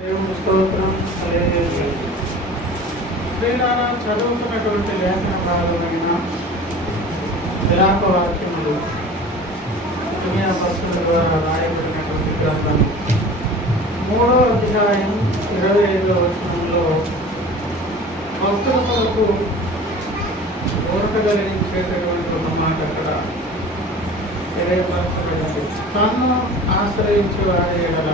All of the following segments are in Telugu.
దేవుని స్తోత్రం. హల్లెలూయా. ప్రియులారా, చదువుతున్నటువంటి లేఖన భాగమైన విలాప వాక్యములు పుణ్యపస్తుల ద్వారా రాయబడినటువంటి గ్రంథం 3వ అధ్యాయం 25వ వచనంలో భక్తుల కొరకు ఊరట కలిగించేటటువంటి ఒక మాట అక్కడ తెలియపరచబడింది. తన్ను ఆశ్రయించే వారి ఎడల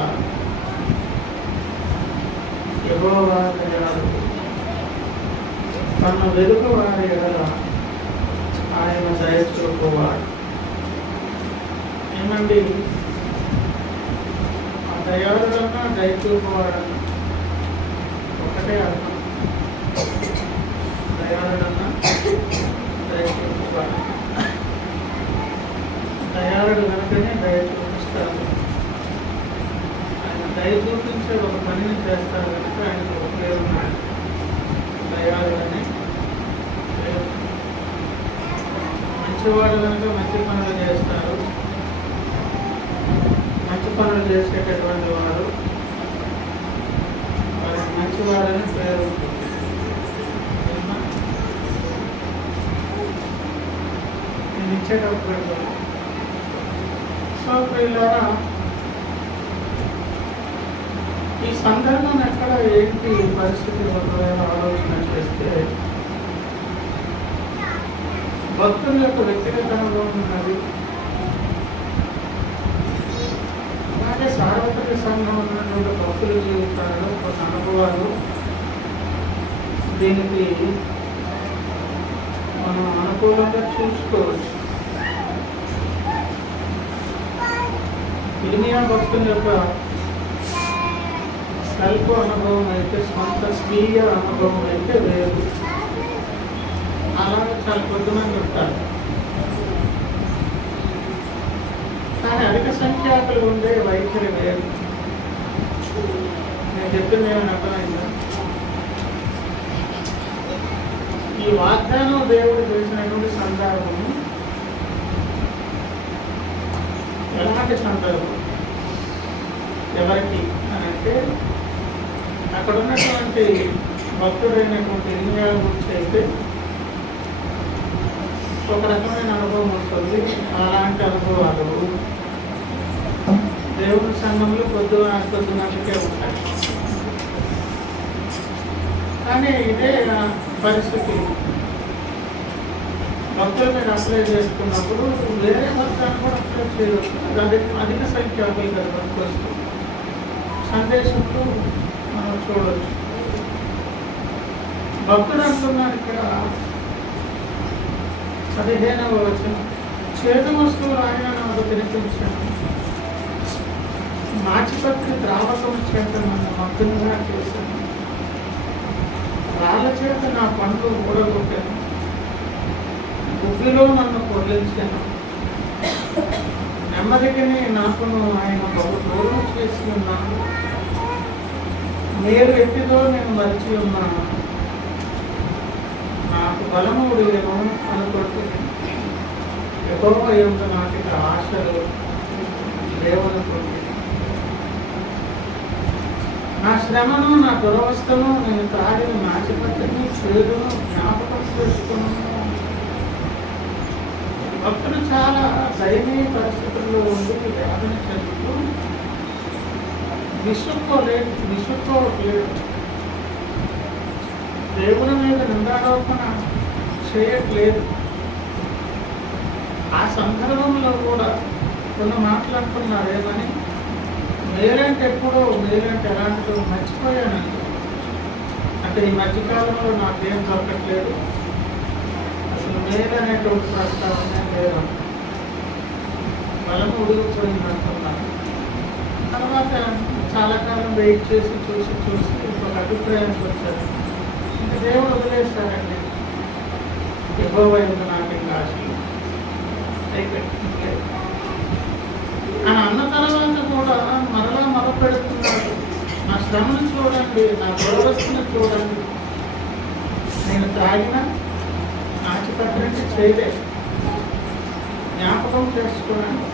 యెహోవా దయాళుడు, తన వెలుగు వారి ఎడల ఆయన దయ చూపువాడు. ఏమండి, ఆ దయాళుడన్నా దయ చూపువాడన్నా ఒకటే అర్థం. దయాళుడన్నా దయ చూపువాడు. దయాళుడు కనుకనే దయ చూపిస్తాడు. ఆయన దయ చూపించే ఒక పనిని చేస్తారు కనుక ఆయనకు ఒక పేరు ఉన్నాడు, దయాళుడనే పేరు. మంచివాడు కనుక మంచి పనులు చేస్తారు. మంచి పనులు చేసేటటువంటి వారు వారికి మంచివాడని పేరు ఉంటుంది. నేను ఇచ్చేటప్పుడు సో పిల్లరా, ఈ సందర్భం ఎక్కడ ఏంటి పరిస్థితి ఒకవేళ ఆలోచన చేస్తే భక్తుల యొక్క వ్యక్తిగత అనుభవం ఉన్నది, అలాగే సార్వత్రిక సంఘం ఉన్నటువంటి భక్తుల జీవితాలలో కొన్ని అనుభవాలు దీనికి మనం అనుకూలంగా చూసుకోవచ్చు. ఇర్మియా భక్తుల యొక్క స్వల్ప అనుభవం అయితే, సొంత స్వీయ అనుభవం అయితే వేరు. అలాగే చాలా కొద్దిమంది ఉంటారు. కానీ అధిక సంఖ్యాకులు ఉండే వైఖరి వేరు. నేను చెప్పింది ఏమైనా అర్థమైందా? ఈ వాగ్దానం దేవుడు చేసినటువంటి సందర్భం ఎలాంటి సందర్భం, ఎవరికి అని అంటే, అక్కడ ఉన్నటువంటి భక్తుడైనటువంటి ఇర్మియా గురించి అయితే ఒక రకమైన అనుభవం ఉంటుంది. అలాంటి అనుభవాలు దేవుని సంఘంలో కొద్దిమందికే ఉంటాయి. కానీ ఇదే పరిస్థితి భక్తుల మీద అప్లై చేసుకున్నప్పుడు వేరే భక్తాన్ని కూడా అప్లై చేయవచ్చు. అది అధిక సంఖ్యాకులు కదా భక్తులు సందేశంలో మనం చూడవచ్చు. భక్తుడు అంటున్నారు ఇక్కడ 15వ వచనం, చేదు వస్తువులు ఆయన నాకు తినిపించాను, మాచిపత్రి ద్రావకం చేత నన్ను మగ్గునుగా చేశాను, రాళ్ళ చేత నా పండ్లు ఊడగొట్టాను, బుద్ధిలో నన్ను పొరలించాను, నెమ్మదికి నాకును ఆయన బహు దూరం చేసి ఉన్నాను, మేలు ఎట్టిదో నేను మరిచి ఉన్నాను, నాకు బలము ఉడిగను అనుకుంటుంది, యెహోవా యందు నాకు ఆశలు లేవనుకుంటుంది. నా శ్రమను, నా దురవస్థను, నేను తాగిన నాచిపత్రిని, చేదును జ్ఞాపకం చేసుకున్నాను. భక్తులు చాలా దయనీయ పరిస్థితుల్లో ఉండి వేదన చెందుతూ విసుక్కోవట్లేదు. దేవుని మీద నిందారోపణ చేయట్లేదు. ఆ సందర్భంలో కూడా కొన్ని మాట్లాడుతున్నారు. ఏమని? మేలంటే ఎప్పుడో, మేలంటే ఎలాంటిదో మర్చిపోయానండి. అంటే ఈ మధ్యకాలంలో నాకేం దొరకట్లేదు, అసలు మేలు అనేటువంటి ప్రస్తావన లేదు, బలము ఉడిగిపోయింది అంటున్నాను. తర్వాత చాలా కాలం వెయిట్ చేసి ఒక అభిప్రాయానికి వచ్చారు. ఇంకా దేవుడు వదిలేస్తారండి, యెహోవా యందు నాకు ఇంకా ఆశలు అయిపోయింది అని అన్న తర్వాత కూడా మరలా మొదలుపెడుతున్నాడు. నా శ్రమను చూడండి, నా దురవస్థను చూడండి, నేను తాగిన నాచిపత్రిని చేయలేదు, జ్ఞాపకం చేసుకోండి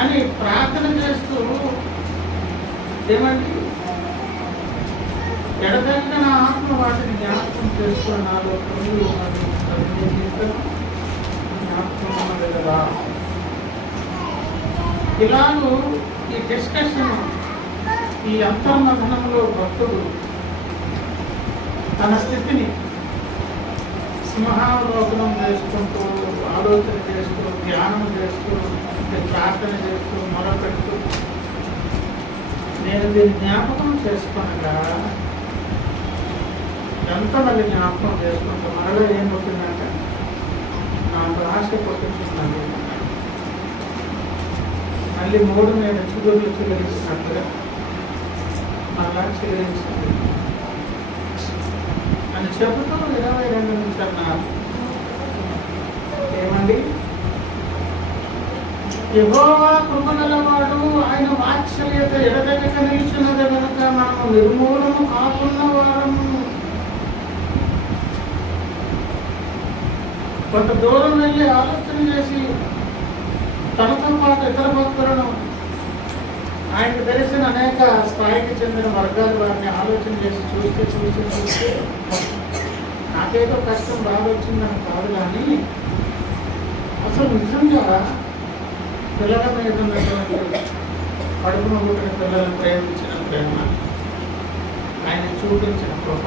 అని ప్రార్థన చేస్తూ ఏమండి ఎడతెగని ఆత్మ వాటిని జ్ఞాపకం చేసుకుని నాలో పొంది జ్ఞాపకం ఉన్నది కదా. ఇలాగూ ఈ డిస్కషన్ ఈ అంతర్మథనంలో భక్తుడు తన స్థితిని సింహావలోకనం చేసుకుంటూ, ఆలోచన చేస్తూ, ధ్యానం చేస్తూ, ప్రార్థన చేస్తూ, మొరపెడుతూ నేను దీన్ని జ్ఞాపకం చేసుకునగా ఎంత మళ్ళీ జ్ఞాపకం చేసుకుంటూ మరలా ఏమవుతుందంటే నాకు ఆశ కొట్టుకుంటున్నాను. మళ్ళీ 3 నేను చిగురులు చిగురించినట్టుగా అలా చిగురించింది అని చెబుతూ 22 నిమిషాలు ఏమండి యెహోవా కృపగలవాడు, ఆయన వాత్సల్యత ఎడతెగక నిలిచినది కనుక మనము నిర్మూలము కాకున్న వారము. కొంత దూరం వెళ్ళి ఆలోచన చేసి తనతో పాటు ఇతర భక్తులను ఆయనకు తెలిసిన అనేక స్థాయికి చెందిన వర్గాల వారిని ఆలోచన చేసి చూస్తే నాకేదో కష్టం బాగా వచ్చిందని కాదు, కానీ అసలు నిజంగా పిల్లల మీద ఉన్నటువంటి కడుపున పుట్టిన పిల్లలను ప్రేమించిన ప్రేమ, ఆయన చూపించిన కృప,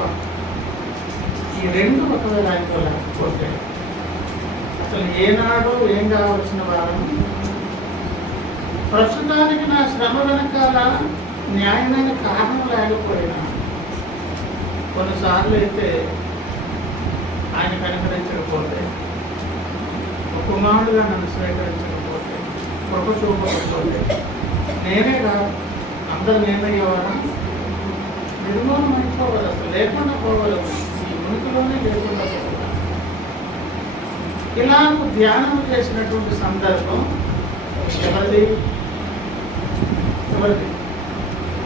ఈ 2 ఒకవేళ ఆయనతో లేకపోతే అసలు ఏనాడు ఏం కావాల్సిన వారం. ప్రస్తుతానికి నా శ్రమ వెనకాల న్యాయమైన కారణం లేకపోయినా కొన్నిసార్లు అయితే ఆయన కనికరించకపోతే, ఒక కుమారుడుగా నన్ను స్వీకరించకపోతే, కృప చూపకపోతే నేనే కాదు అందరు నేనయ్యేవారా నిర్మూలన అయిపోవాలి. అసలు లేకుండా పోవాలి, ఈ ఉనికిలోనే లేకుండా పోవాలి. ఇలా ధ్యానం చేసినటువంటి సందర్భం ఎవరిది?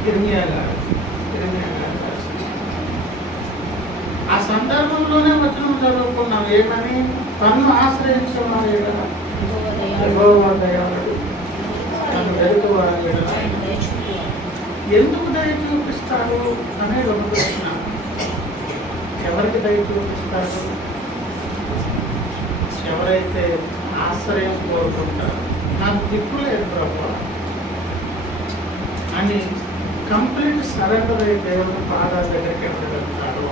ఇర్మియా గారు. ఆ సందర్భంలోనే వచనం చదువుకున్నాం. ఏమని? తన్ను ఆశ్రయించేవాడు ఎడల యెహోవా దయాళుడు, తను వెతుకువాడు ఎడల ఎందుకు దయ చూపిస్తాడు అనేది ఒక ప్రశ్న. ఎవరికి దయ చూపిస్తాడు? ఎవరైతే ఆశ్రయం కోరుకుంటారో, నాకు దిక్కు లేదు ప్రభు అని కంప్లీట్ సరెండర్ అయి దేవుడు పాదాల దగ్గరికి ఎవరు వెళ్తారో,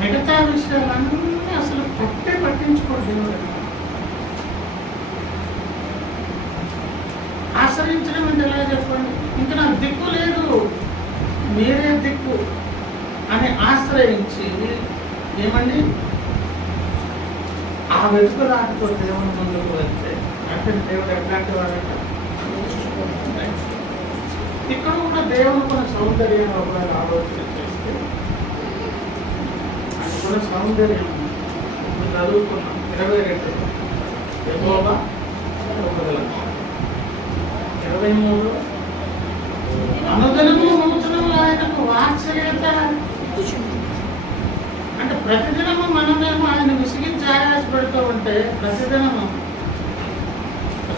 మిగతా విషయాలన్నీ అసలు పట్టించుకోడు దేవుడు. ఆశ్రయించడం అంటే ఎలా చెప్పండి? ఇంకా నాకు దిక్కు లేదు, మీరే దిక్కు అని ఆశ్రయించి ఏమండి ఆ వెతుకులాటతో దేవుని ముందుకు వెళ్తే అంటే దేవుడు ఎట్లాంటి వాడంట. ఇక్కడ కూడా దేవుని కొన్ని సౌందర్యం ఒకవేళ ఆలోచన చేస్తే అది కూడా సౌందర్యం. ఇప్పుడు చదువుకున్నాం 22 యెహోవా కృపగలవాడు, 23 అనుదినము నూతనము ఆయనకు వాత్సల్యత. అంటే ప్రతిదినము మనమేమో ఆయన విసిగించి ఆయాసపెడుతూ ఉంటే ప్రతిదినము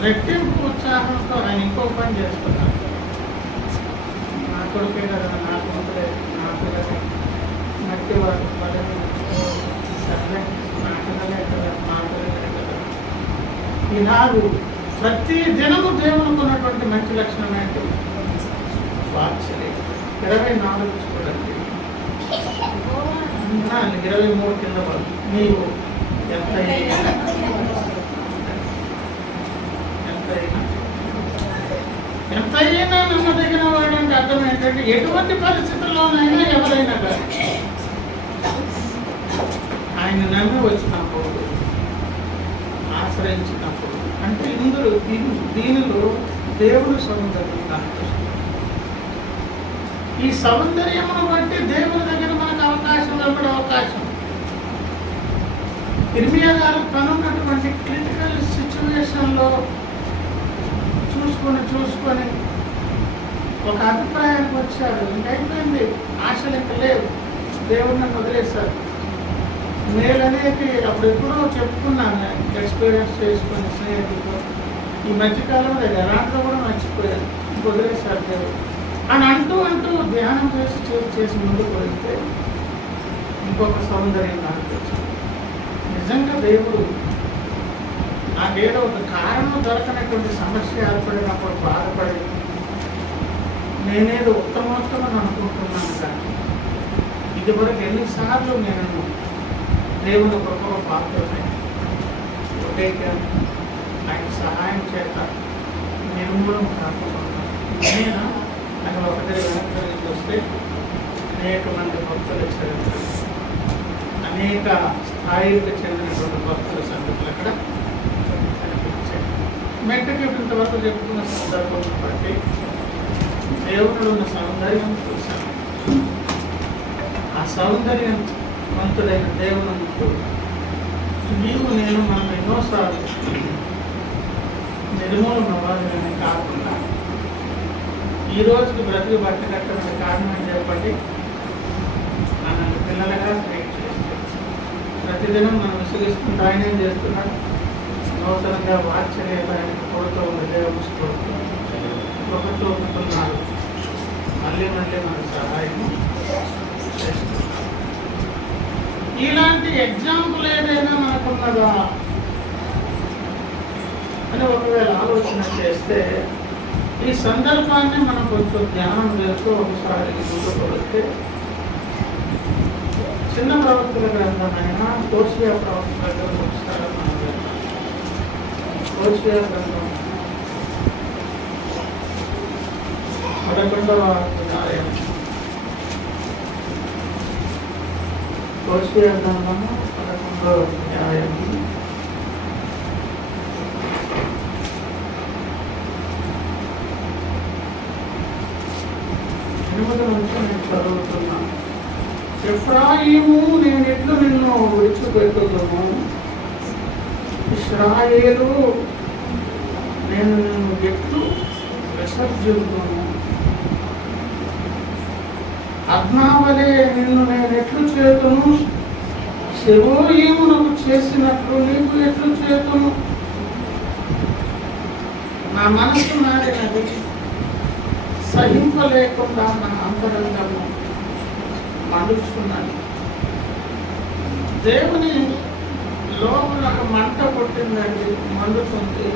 రెట్టింపు ఉత్సాహంతో ఆయన ఇంకో పని చేస్తున్నారు. నా కొడుకే కదా, నా కొడుకులే, నా పిల్లలే, మట్టి వారు సరే నా పిల్లలే కదా, నా పిల్లలే కదా. ఇలాగూ ప్రతి దినము దేవునికి ఉన్నటువంటి మంచి లక్షణం ఏంటి? వాత్సల్యం. 24 చూడండి, 23 కింద పడు. నీవు ఎంతైనా నమ్మదగిన వాడు అంటే అర్థం ఏంటంటే ఎటువంటి పరిస్థితుల్లోనైనా ఎవరైనా కానీ ఆయన నమ్మి వచ్చినప్పుడు, ఆశ్రయించినప్పుడు, అంటే దీనిలో దేవుని సౌందర్యం కనిపిస్తుంది. ఈ సౌందర్యమును బట్టి దేవుని దగ్గర మనకు అవకాశం వెంబడే అవకాశం. ఇర్మియా గారు తనున్నటువంటి క్రిటికల్ సిచ్యువేషన్లో చూసుకొని ఒక అభిప్రాయానికి వచ్చాడు. ఇంకైపోయింది, ఆశలు ఇంకా లేవు, దేవుడిని వదిలేశారు. మేలనేది అప్పుడు ఎప్పుడో చెప్పుకున్నాను, ఎక్స్పీరియన్స్ చేసుకుని స్నేహితులతో. ఈ మధ్యకాలంలో ఎలాంటిలో కూడా మర్చిపోయాను. వదిలేశారు దేవుడు అని అంటూ ధ్యానం చేసి ముందుకు వెళ్తే ఇంకొక సౌందర్యం నాకు వచ్చింది. నిజంగా దేవుడు నాకేదో ఒక కారణం దొరకనటువంటి సమస్య ఏర్పడినప్పుడు బాధపడి నేనేదో ఉత్తమోత్తమని అనుకుంటున్నాను. కానీ ఇదివరకు ఎన్నిసార్లు నేను దేవుని గొప్ప పాత్రని ఉదయకాను ఆయన సహాయం చేత నిర్మూలం కాకుండా నేను అక్కడ ఒకటి వెనక్కి వస్తే అనేక మంది భక్తులు చరిత్ర అనేక స్థాయిలకు చెందినటువంటి భక్తుల సంగతులు అక్కడ కనిపించాయి. మెట్టకి ఇంతవరకు చెప్పుకున్న సందర్భం బట్టి దేవుడు ఉన్న సౌందర్యం చూశాను. ఆ సౌందర్యవంతుడైన దేవుని నీవు నేను మనం ఎన్నోసార్లు నిర్మూలన అవ్వాలని కాకుండా ఈ రోజుకి బ్రతికి బట్టి కట్టడానికి కారణం అని చెప్పండి, మనల్ని పిల్లలుగా ట్రీట్ చేస్తే ప్రతిదినం మనం విసిగిస్తుంటే ఆయన ఏం చేస్తున్నాడు, నూతనంగా వాత్సల్యానికి కొడుతూ ఉంది దేవుని స్తోత్రం ఒక చూపుతున్నాడు. మళ్ళీ మనకు సహాయం చేస్తున్నాడు. ఇలాంటి ఎగ్జాంపుల్ ఏదైనా మనకున్నదా అని ఒకవేళ ఆలోచన చేస్తే ఈ సందర్భాన్ని మనం కొంచెం ధ్యానం చేస్తూ ఒకసారి గుర్తుపడితే చిన్న ప్రవక్తల గ్రంథమైన హోషేయ ప్రవక్తల గ్రంథం ఒకసారి మనం వెళ్తాం. హోషేయ గ్రంథం 11వ అధ్యాయం. హోషేయ గ్రంథము 11వ అధ్యాయం 8వ నుంచి నేను చదువుతున్నాను. ఎఫ్రాయిము, నేను ఎట్లు నిన్ను విడిచిపెట్టుదును, ఇశ్రాయేలు, నేను నిన్ను ఎట్లు విసర్జించును, అజ్ఞావలే నిన్ను నేను ఎట్లు చేతును, సెబోయీమునకు చేసినట్లు నీకు ఎట్లు చేతును. నా మనసు మారినది, సహింపలేకుండా నా అంతరంగము మండుచుకున్నాను. దేవుని లోపల ఒక మంట పుట్టిందండి, మండుతుంది.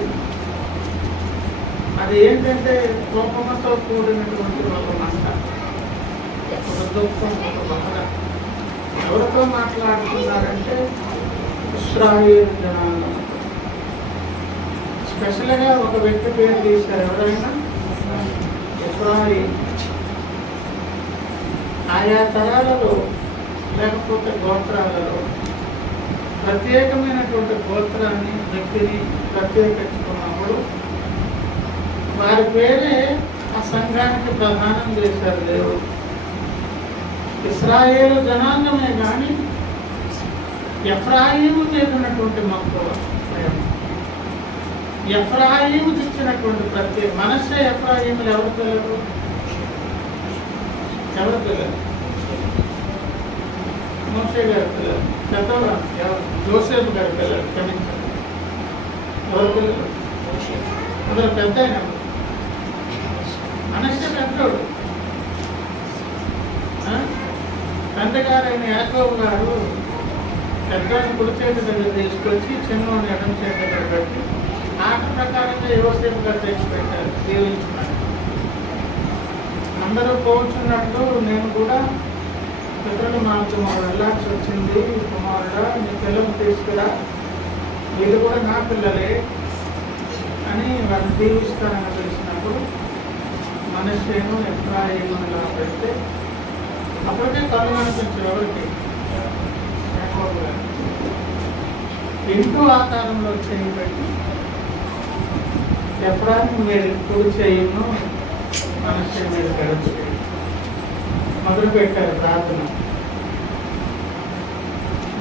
అది ఏంటంటే కోపంతో కూడినటువంటి ఒక మంట, ఒక దుఃఖం, ఒక బాధ. ఎవరితో మాట్లాడుతున్నారంటే ఇశ్రాయేలు జనాంగం. స్పెషల్గా ఒక వ్యక్తి పేరు తీశారు, ఎవరైనా ఎఫ్రాయిము. ఆయా తరాలలో లేకపోతే గోత్రాలలో ప్రత్యేకమైనటువంటి గోత్రాన్ని వ్యక్తిని ప్రత్యేకించుకున్నప్పుడు వారి పేరే ఆ సంఘానికి ప్రధానం చేశారు దేవుడు. ఇశ్రాయేలు జనాంగమే కానీ ఎఫ్రాయిము చేసినటువంటి మక్కువ, ఎఫ్రాయిము ఇచ్చినటువంటి ప్రత్యేక మనస్సే. ఎఫ్రాయిములు ఎవరు పిల్లలు? ఎవరు పిల్లలు? మోషే గారి పిల్లలు. పెద్దవాళ్ళు ఎవరు? యోసేపు గారి పిల్లలు. క్షమించారు. ఎవరు పిల్లలు? అందులో పెద్ద ఆయన మనస్సే పెద్దోడు. తండ్రిగారైన యాకోబు గారు పెద్దవాడిని కుడి చేతి దగ్గర తీసుకొచ్చి చిన్నవాడిని ఎడమ చేతి దగ్గర పెట్టి ఆట ప్రకారంగా యోసేపు గారు తెచ్చిపెట్టారు, దీవించుకున్నారు. అందరూ పోవచ్చున్నట్టు నేను కూడా పిల్లలు నాకు వెళ్ళాల్సి వచ్చింది, కుమారుడా నీ పిల్లలు తీసుకురా, వీళ్ళు కూడా నా పిల్లలే అని వారిని దీవిస్తారని తెలిసినప్పుడు మనస్సేను ఎఫ్రాయిములా పెడితే అప్పటికే కళ్ళు అనిపించారు. ఎవరికి? యాకోబు గారు. ఇంటూ ఆకారంలో చేయి పెట్టి ఎఫ్రాయిము మీరు కుడి చేయును, మనస్సే మీరు ఎడమ చేయి మొదలు పెట్టారు ప్రార్థన.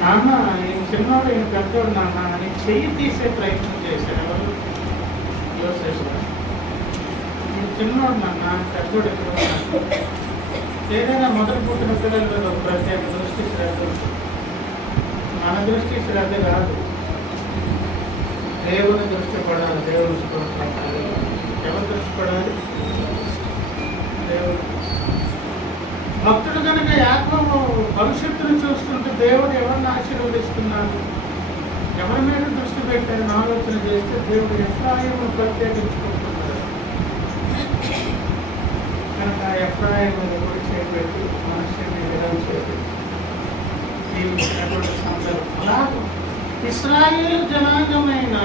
నాన్న ఈయన చిన్నవాడు, ఈయన పెద్దవాడు నాన్న అని చెయ్యి తీసే ప్రయత్నం చేశారు. ఎవరు? యోసేపు. ఈయన చిన్నవాడు నాన్న, పెద్దవాడు ఎక్కడ? ఏదైనా మొదలు పుట్టిన పిల్లల మీద ఒక ప్రత్యేక దృష్టి శ్రద్ధ. మన దృష్టి శ్రద్ధ కాదు, దేవుని దృష్టి పడాలి. దేవుని స్తోత్రం. ఎవరు దృష్టి పడాలి? భక్తుడు కనుక యాకోబు భవిష్యత్తును చూస్తుంటే దేవుడు ఎవరిని ఆశీర్వదిస్తున్నాడు, ఎవరి మీద దృష్టి పెట్టారని ఆలోచన చేస్తే దేవుడు ఎఫ్రాయిమును ప్రత్యేకించుకుంటున్నాడు. కనుక ఎఫ్రాయిమును కూడా చేపెట్టి మనుషుని విధానం చేపెట్టి జీవించినటువంటి సందర్భం. అలా ఇశ్రాయేలు జనాంగమైన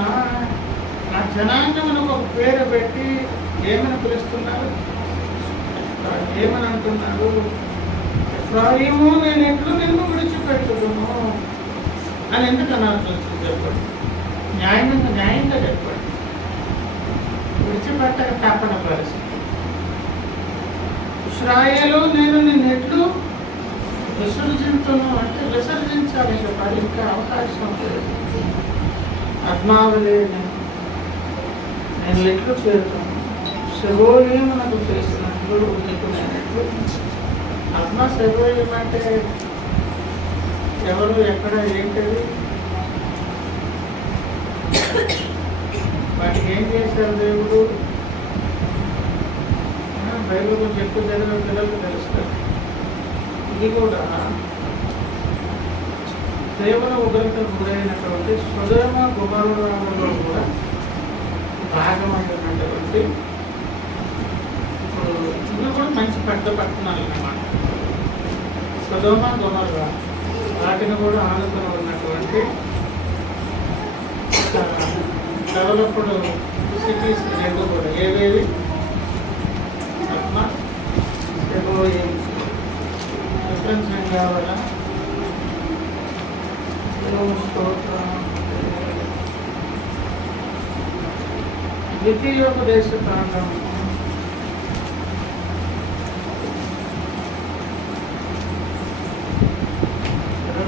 ఆ జనాంగమును ఒక పేరు పెట్టి ఏమని పిలుస్తున్నారు, ఏమని అంటున్నారు, ఎఫ్రాయిము నేను ఎట్లు నిన్ను విడిచిపెట్టుదును అని ఎందుకు అన్నారు చెప్పండి. న్యాయంగా చెప్పండి. విడిచిపెట్టక తప్పని పరిస్థితి. ఇశ్రాయేలు నేను నిన్నెట్లు విసర్జించును అంటే విసర్జించాలి. ఇంకా అవకాశం లేదు. ఆత్మావలే నేను ఎట్లు చేరుతాను, శబోయమునకు చేసినట్లు నీకు నేనెట్లు. ఆత్మ శబోయం అంటే ఎవరు, ఎక్కడ, ఏంటది, వాటికి ఏం చేశారు దేవుడు? బైబిల్ కొంచెం ఎక్కువ చదివిన పిల్లలకు తెలుస్తారు. ఇది కూడా దేవుని ఉగ్రతకు గురైనటువంటి సొదొమ గొమొర్రాలలో కూడా భాగమైనటువంటి, ఇప్పుడు ఇవి కూడా మంచి పెద్ద పట్టణాలు అన్నమాట. సొదొమ గొమొర్రా వాటిని కూడా ఆనుకుని ఉన్నటువంటి డెవలప్డ్ సిటీస్ రెండు కూడా ఏవేవి రిఫరెన్స్ ఏం కావాలా? ద్వితీయోపదేశ కాండం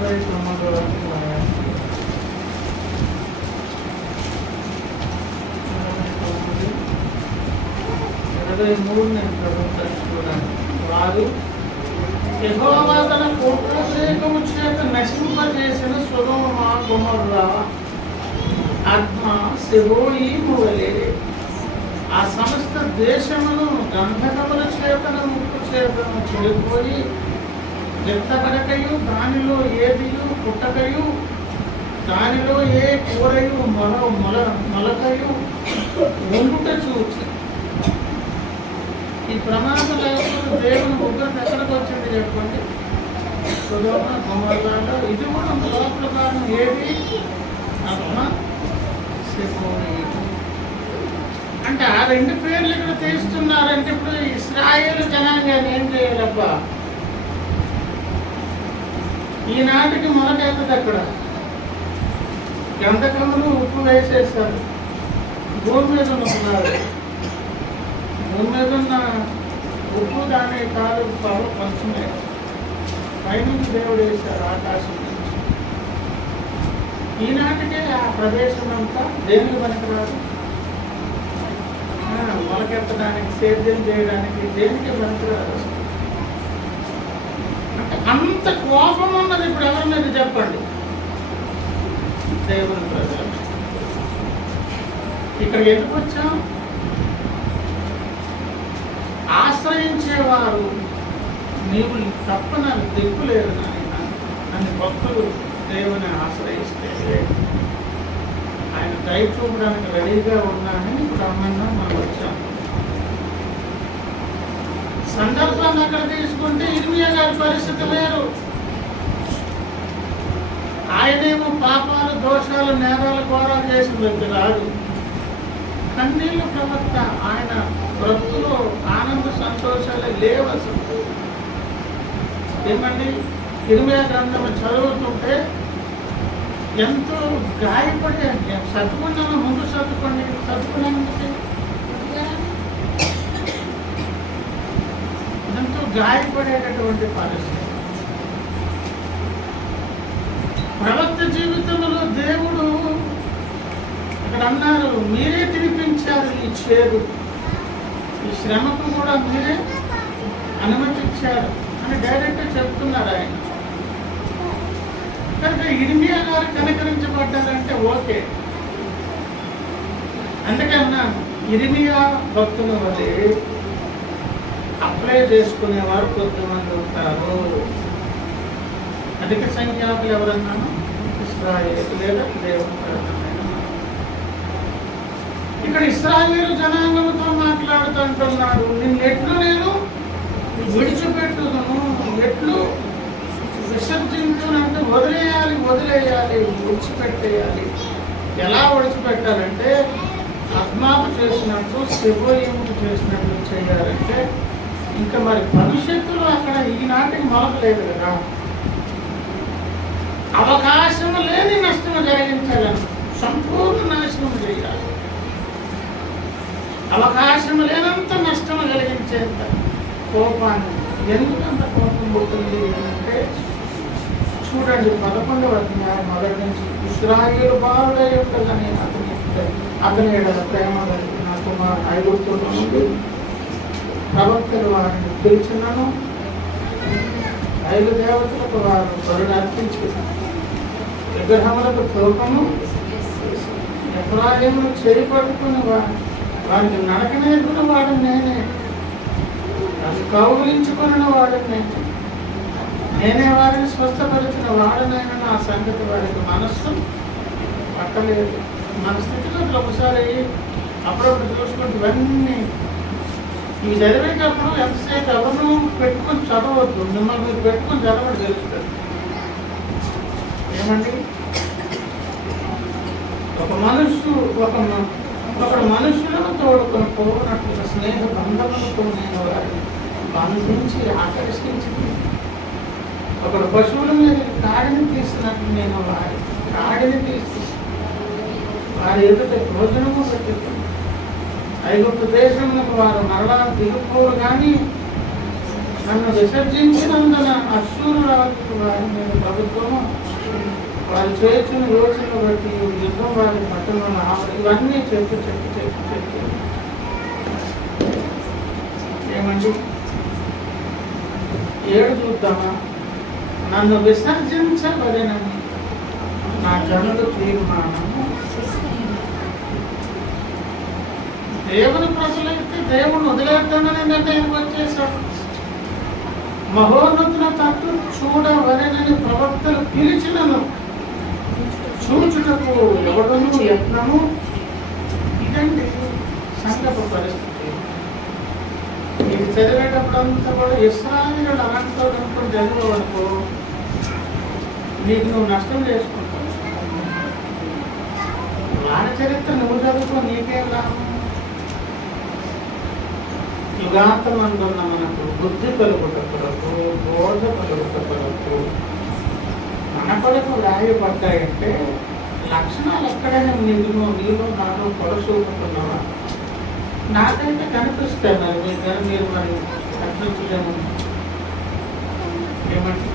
29వ అధ్యాయం 23 నేను చదువుతాను చూడండి. వారు యెహోవా తన కోపాగ్నిము చేత నశింపజేసిన సొదొమ గొమొర్రా ఆత్మ సెబోయీము వలె ఆ సమస్త దేశమును గంధకముల చేతను ముక్కు చేతను చెడిపోయి వ్యక్తపడకయు దానిలో ఏదియు పుట్టకయు దానిలో ఏ కూరయు మొలకయు ఉండుట చూచి. ఈ ప్రమాదం దేవుని ఉగ్రత ఎక్కడికి వచ్చింది చెప్పండి? సొదొమ గొమొర్రాలో. ఇది కూడా లోపల కారణం ఏది? ఆత్మ సెబోయీము. అంటే ఆ రెండు పేర్లు ఇక్కడ తీస్తున్నారంటే ఇప్పుడు ఇశ్రాయేలు జనాంగాన్ని ఏం చేయాలబ్బా? ఈనాటికి మొలకెత్తది అక్కడ. గంధకములు ఉప్పు వేసేస్తారు. భూమి మీద ఉన్నారు. భూమి మీద ఉన్న ఉప్పు దాని కాలు పాలు పంచున్నాయి. పైనుంచి దేవుడు వేశారు ఆకాశం నుంచి. ఈనాటికే ఆ ప్రదేశం అంతా దేనికి పనికిరాదు. మొలకెత్తడానికి, సేద్యం చేయడానికి దేనికి పనికిరాదు. అంటే అంత కోపం ఉన్నది ఇప్పుడు ఎవరి మీద చెప్పండి? దేవుని ప్రజల మీద. ఇక్కడ ఎందుకు వచ్చాం? ఆశ్రయించేవారు నీవు తప్ప నాకు దిక్కు లేదు నాయన అని భక్తులు దేవుని ఆశ్రయిస్తే ఆయన దయ చూపడానికి రెడీగా ఉన్నానని ఇప్పుడు అమ్మన్నా మనం వచ్చాం. సందర్భాన్ని అక్కడ తీసుకుంటే ఇర్మియా గారి పరిస్థితి వేరు. ఆయనేమో పాపాలు, దోషాలు, నేరాలు, ఘోరాలు చేసిన వ్యక్తి కాదు. కన్నీళ్ళు ప్రవక్త. ఆయన బ్రతుకులో ఆనంద సంతోషాలే లేవు అసలు. ఏమండి, ఇర్మియా గ్రంథం చదువుతుంటే ఎంతో గాయపడే, సర్దుకున్నాము ముందు సర్దుకున్నామంటే ఎంతో గాయపడేటటువంటి పరిస్థితి. ప్రవక్త జీవితంలో దేవుడు అక్కడ అన్నారు, మీరే తినిపించారు ఈ చేదు, ఈ శ్రమకు కూడా మీరే అనుమతించారు అని డైరెక్ట్గా చెప్తున్నారు ఆయన. కనుక ఇర్మియా గారు కనికరించబడ్డారంటే ఓకే. అందుకన్నా ఇర్మియా భక్తుల వలె అప్లై చేసుకునేవారు కొద్దిమంది ఉంటారు. అధిక సంఖ్యాకులు ఎవరన్నాను? ఇశ్రాయేలు లేదా దేవుని ప్రజలైన. ఇక్కడ ఇశ్రాయేలు జనాంగంతో మాట్లాడుతుంటున్నాడు. నిన్నెట్లు నేను విడిచిపెట్టుదును, ఎట్లు విసర్జించునంటే వదిలేయాలి, విడిచిపెట్టేయాలి. ఎలా విడిచిపెట్టాలంటే ఆత్మాకు చేసినట్టు, శివోయముకు చేసినట్టు చేయాలంటే ఇంకా మరి భవిష్యత్తులో అక్కడ ఈనాటికి మొదలలేదు కదా. అవకాశం లేని నష్టం జరిగించాలని సంపూర్ణ నాశనం చేయాలి. అవకాశం లేనంత నష్టం కలిగించేంత కోపాన్ని. ఎందుకంత కోపం పోతుంది అంటే చూడండి 11వ అధ్యాయం మొదటి నుంచి. ఇశ్రాయేలు బాలుడై ఉండగానే అతని ఎడల ప్రేమ కలిగి నా కుమారుడు ఐగుప్తులో నుండి ప్రవక్తలు వారిని పిలిచినను 5 దేవతలకు వారు బలులు అర్పించి విగ్రహములకు తూపము ఎఫ్రాయిమును చేయి పట్టుకుని వారికి నడక నేర్పిన వాడు నేనే, అది కౌగిలించుకున్న వాడు నేనే వారిని స్వస్థపరిచిన వాడనైనా నా సంగతి వారికి మనస్సు పట్టలేదు. మన స్థితిగతులు ఒకసారి అప్పుడప్పుడు చూసుకుంటూ ఇవన్నీ ఇవి చదివేటప్పుడు ఎంతసేపు ఎవరు పెట్టుకొని చదవద్దు. మిమ్మల్ని మీరు పెట్టుకొని చదవడం తెలుస్తుంది. ఏమండి, ఒకడు మనుషులను తోడుకొని పోనట్లుగా స్నేహ బంధములతో నేను వారిని బంధించి ఆకర్షించింది. ఒకడు పశువుల మీద కాడిని తీసినట్లు నేను కాడిని తీసి వారి ఎదుట భోజనము పెట్టుకుని ఐగుప్తు దేశములకు వారు మరలా దిగుపోరు. కానీ నన్ను విసర్జించినందున అశ్షూరు రాజుకు వారి మీద ప్రభుత్వము వారు చేసిన యోచనలు బట్టి యుద్ధం వారి పట్టణంలో ఇవన్నీ చెప్పి ఏమండి 7 చూద్దామా. నన్ను విసర్జించబడినని నా జనులు తీర్మానము. దేవుని ప్రజలైతే దేవుని వదిలేద్దామని నిర్ణయానికి వచ్చేసాడు. మహోన్నతుల తట్టు చూడవలెనని ప్రవక్తలు పిలిచినను చూచుటకు ఎవడను యత్నము. ఇదండి సంగత పరిస్థితి. ఇది చదివేటప్పుడు అంతా కూడా ఇశ్రాయేలు అలాంటితో అనుకుని చదివేవనుకో నీకు నువ్వు నష్టం చేసుకుంటావు. వారి చరిత్ర నువ్వు చదువుకో, నీకేం లాభం? యుగాంతమందున్న మనకు బుద్ధి కలుగుట కొరకు, బోధ కలుగుట కొరకు మన కొరకు రాయబడ్డాయంటే లక్షణాలు ఎక్కడైనా నీలో నాలో కొలసూపుతున్నావా? నాకైతే కనిపిస్తాయి. మరి మీరు మరి కనిపించలేము. ఏమంటే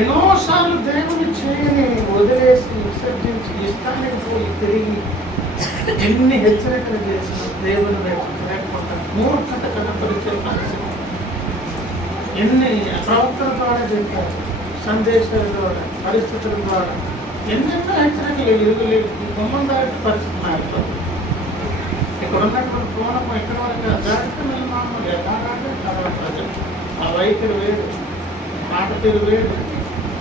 ఎన్నోసార్లు దేవుని చేయని వదిలేసి విసర్జించి ఇష్టానికి పోయి తిరిగి ఎన్ని హెచ్చరికలు చేసిన దేవుని లేకపోతే మూర్ఖత కనపరిచే ఎన్ని ప్రవక్తల ద్వారా చెప్పారు, సందేశాల ద్వారా, పరిస్థితుల ద్వారా ఎన్నెన్నో హెచ్చరికలు ఇరుగులేదు. గుమ్మం దాటి పరిస్థితి మారిపోతుంది. ఇక్కడ ఉన్నటువంటి కోణం ఎక్కడ వరకు దాటితే మళ్ళీ మామూలు ఎలాగంటే తర్వాత ప్రజలు ఆ వైఖరి వేరు, మాట తీరు వేరు,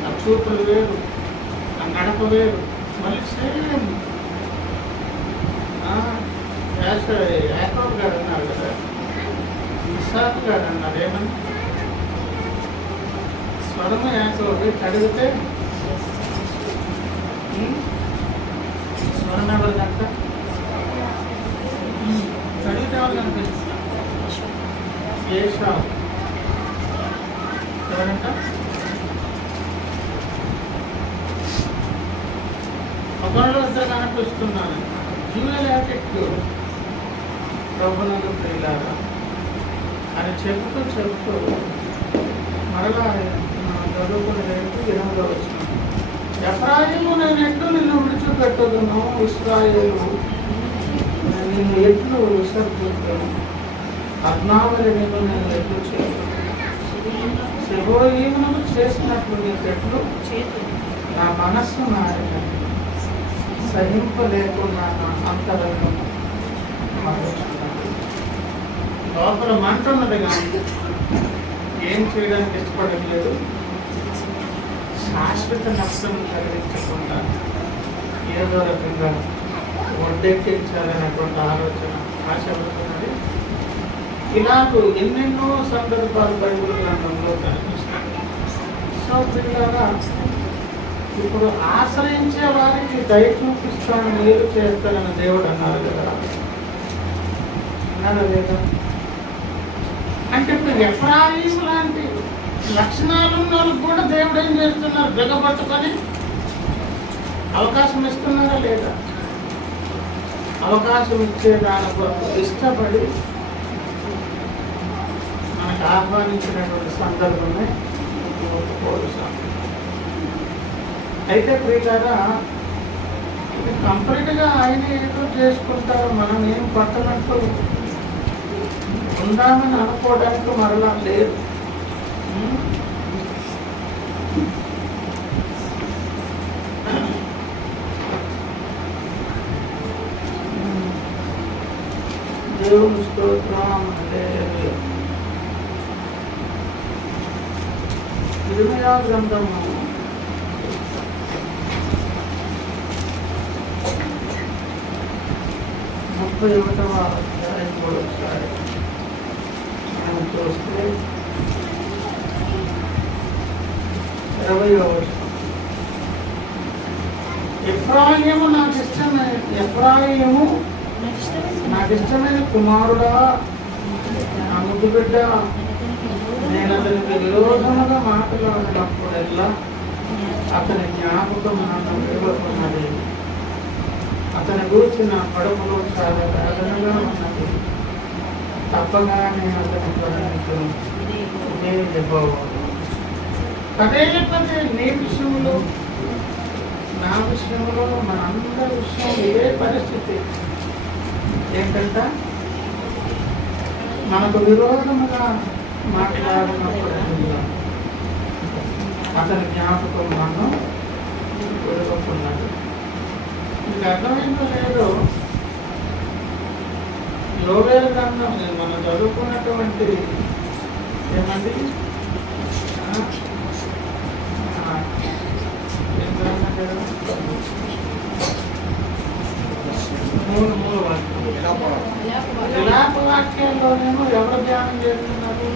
ఆ చూపులు వేరు, ఆ నడప వేరు. మళ్ళీ సేమ్ యాకోబు గారు అన్నారు కదా, ఇస్సాకు గారు అన్నారు ఏమని, స్వరము యాకోబు అడిగితే స్వరం ఎవరిదంట అడిగితే వాళ్ళు అనిపిస్తుంది. ఏషావు ఎవరంట? ఒకరిలో ఇద్దరు కనిపిస్తున్నాను. Dual attitude. ప్రభువునందు ప్రియులారా అని చెబుతూ మరలా చదువుకుని రేపు 8వ వచనం. ఎఫ్రాయిము నేను ఎట్లు నిన్ను విడిచిపెట్టుదును, ఇశ్రాయేలు నిన్ను ఎట్లు విసర్జించును, పద్మావళి నిన్ను నేను ఎట్లు చేతును, శివోయీమును చేసినట్లు నీకెట్లు నా మనస్సు నాయన సహింపలేకున్నా నా అంతరంగం మరచున్నాను. లోపల మంట ఉన్నది కానీ ఏం చేయడానికి ఇష్టపడట్లేదు. శాశ్వత నష్టం కలిగించకుండా ఏదో రకంగా ఒడ్డెక్కించాలనేటువంటి ఆలోచన ఆశపడుతున్నది. ఇలాంటి ఎన్నెన్నో సందర్భాలు బైబిల్ గ్రంథంలో కనిపిస్తాయి. సో పిల్లరా, ఇప్పుడు ఆశ్రయించే వారికి దయ చూపిస్తాను, మేలు చేస్తానని దేవుడు అన్నారు కదా, అన్నారా లేదా? అంటే ఇప్పుడు ఎఫ్రాయిము లాంటి లక్షణాలు ఉన్న వాళ్ళకి కూడా దేవుడు ఏం చేస్తున్నారు? బిగపట్టుకొని అవకాశం ఇస్తున్నారా లేదా? అవకాశం ఇచ్చే దాని కొరకు ఇష్టపడి మనకు ఆహ్వానించినటువంటి సందర్భమే అయితే ప్రియులారా, ఇది కంప్లీట్గా ఆయన ఏదో చేసుకుంటారు, మనం ఏం పట్టనట్టు ఉందామని అనుకోవడానికి మరలా లేదు. దేవుని స్తోత్రం. ఇర్మియా గ్రంథము 31వ అధ్యాయం కూడా ఒకసారి మనం చూస్తే 20వ వచనం. ఎఫ్రాయిము నాకు ఇష్టమైన కుమారుడా, నా ముద్దు బిడ్డ, నేను అతనికి విరోధముగా మాట్లాడినప్పుడల్లా అతని జ్ఞాపకం నన్ను విడవకున్నది. అతని గురించి నా కడుపులో చాలా వేదనగా ఉన్నది. తప్పగా నేను అతని ప్రణాళికను పదే పదే నీ విషయంలో, నా విషయంలో, మనందరి విషయంలో ఇదే పరిస్థితి. ఏంటంట? మనకు విరోధముగా మాట్లాడినప్పుడు అతని జ్ఞాపకం మనం విడవకున్నది. మీకు అర్థమైందో లేదో, యోవేలు గ్రంథం మనం చదువుకున్నటువంటి ఏమండి మూడు విలాప వాక్యాల్లోనేమో ఎవరు ధ్యానం చేస్తున్నారు?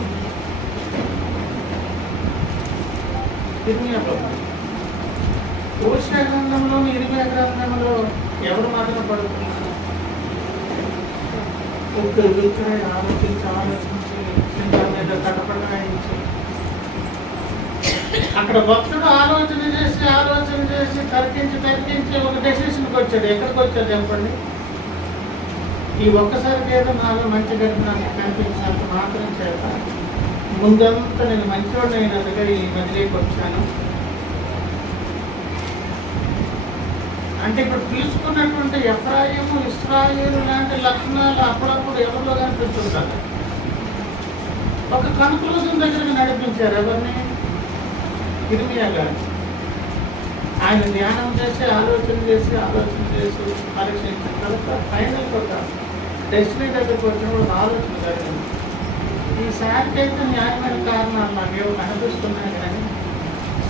ఇర్మియా గ్రంథంలోని 20వ గ్రంథంలో ఎవరు మాత్రం పడుతున్నారు? ఇక్కడ ఆలోచించి చింత మీద తటపటాయించి అక్కడ భక్తుడు ఆలోచన చేసి తర్కించి ఒక డెసిషన్కి వచ్చాడు. ఎక్కడికి వచ్చాడు చెప్పండి? ఈ ఒక్కసారికి ఏదో నాలో మంచి నాకు కనిపించినంత మాత్రం చేత ముందంతా నేను మంచివాడిని అయినందుగా ఈ మధ్యలోకి వచ్చాను. అంటే ఇప్పుడు తీసుకున్నటువంటి ఎఫ్రాయిము, ఇశ్రాయేలు లాంటి లక్షణాలు అప్పుడప్పుడు ఎవరిలో కనిపిస్తుంటారు. ఒక కన్క్లూజన్ దగ్గరికి నడిపించారు. ఎవరిని? ఇర్మియా గారు. ఆయన ధ్యానం చేసి ఆలోచన చేసి పరీక్షించిన తర్వాత ఫైనల్గా ఒక డెస్టినీ దగ్గరికి వచ్చినప్పుడు ఒక ఆలోచన జరిగింది. ఈసారికి అయితే న్యాయమైన కారణాలు నాకేమో కనిపిస్తున్నాయి, కానీ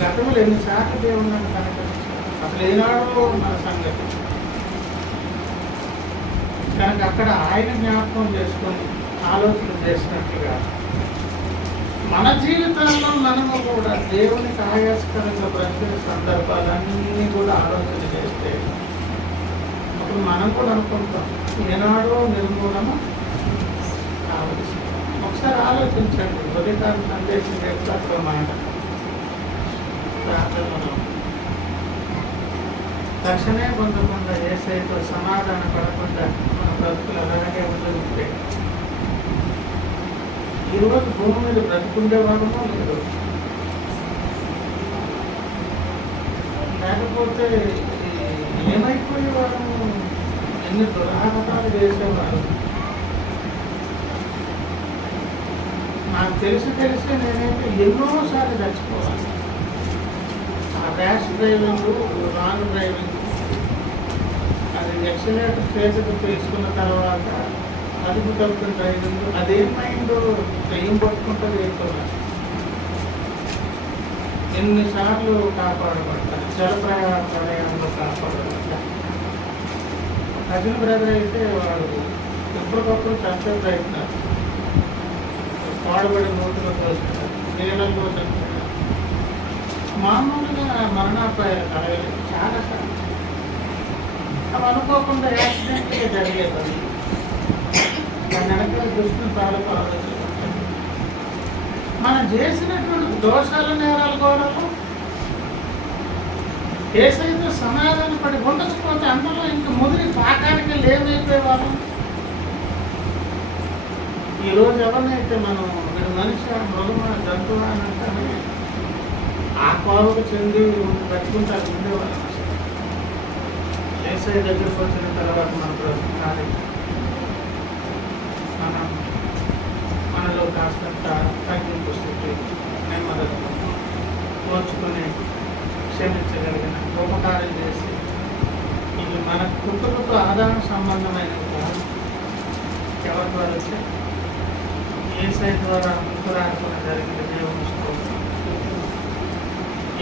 గతంలో ఎన్నిసార్లు దేవుడు నాకు కనిపిస్తుంది, అసలు ఏనాడో ఉన్న సంగతి. కనుక అక్కడ ఆయన జ్ఞాపకం చేసుకొని ఆలోచన చేసినట్లుగా మన జీవితాల్లో మనము కూడా దేవునికి ఆయాస్కరంగా బ్రతికిన సందర్భాలన్నీ కూడా ఆలోచన చేస్తే అప్పుడు మనం కూడా అనుకుంటాం ఏనాడో నిర్మూలన కావచ్చు. ఒకసారి ఆలోచించండి. ఉదయకాల సందేశం రేపు మాట ప్రార్థనలో తక్షణమే పొందకుండా ఏసైతో సమాధాన పడకుండా మన బ్రతుకులు అలాగే ఉంటే ఈరోజు భూమి మీద బ్రతుకుండేవాడమో లేదు, లేకపోతే ఏమైపోయేవాడము, ఎన్ని దురాఘాతాలు చేసేవాడు. నాకు తెలిసి నేనైతే ఎన్నోసార్లు చచ్చిపోవాలి. ఆ ర్యాష్ డ్రైవింగ్, రాంగ్ డ్రైవింగ్, అది ఎక్సిలేటర్ చేతికి తీసుకున్న తర్వాత అదుపు తప్పుతుంది డ్రైవింగ్. అదేం మైండ్ దెయ్యం పట్టుకుంటుంది ఎక్కువగా. ఎన్నిసార్లు కాపాడబడతారు, జల ప్రయాణంలో కాపాడబడతారు. కజిన్ బ్రదర్ అయితే వాడు ఎప్పటికప్పుడు చచ్చే ప్రయత్నాలు, పాడుబడి మూతులు తోలుతారు, నీళ్ళలో చంపుతారు. మామూలుగా మరణాపాయాలు కలగలేదు చాలా సార్లు. అవి అనుకోకుండా యాక్సిడెంట్గా జరిగేది. దాని వెనకాల దృష్టిని తాలూకు ఆలోచించాలి. మనం చేసినటువంటి దోషాలు, నేరాలు కూడా ఏసైతే సమాధాన పడి ఉండకపోతే అందులో ఇంక ముదిరి పాకానికి లేవైపోయేవాళ్ళం. ఈరోజు ఎవరినైతే మనం వీడు మనిషి, మృగమా, జంతువా అని అంటామే ఆ కోవకు చెంది పెట్టుకుంటారు ఉండేవాళ్ళం. అసలు ఏసై దగ్గరకు వచ్చిన తర్వాత మనకు మనలో కాస్తంత తగ్గింపు స్థితి, నెమ్మదిగా ఓర్చుకుని క్షమించగలిగిన ఉపకారం చేసి ఇది మన కుటుంబతో ఆదాన సంబంధమైనవి కాదు. ఎవరి ద్వారా వచ్చి ఏసై ద్వారా ముక్కురాకుండా జరిగిన దేవుని స్తోత్రం.